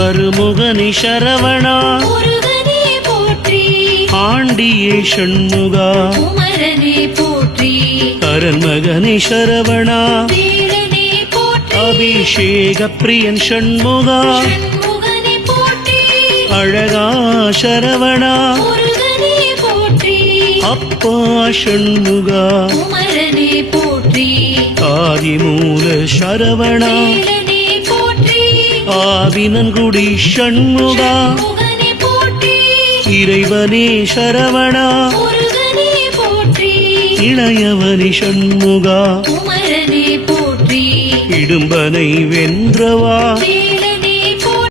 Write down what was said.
அருமுகனி சரவணா முருகனே போற்றி ஆண்டியே ஷண்முகா குமரனே போற்றி அரண்மகனி சரவணா வேலனே போற்றி அபிஷேக பிரியன் ஷண்முகா ஷண்முகனே போற்றி அழகா சரவணா முருகனே போற்றி அப்பா ஷண்முகா குமரனே போற்றி ஆதிமூல சரவணா வேலனே போற்றி ஆவினன்குடி ஷண்முகா முருகனே போற்றி இறைவனே சரவணா முருகனே போற்றி இளையவனி ஷண்முகா குமரனே போற்றி இடும்பனை வென்றவா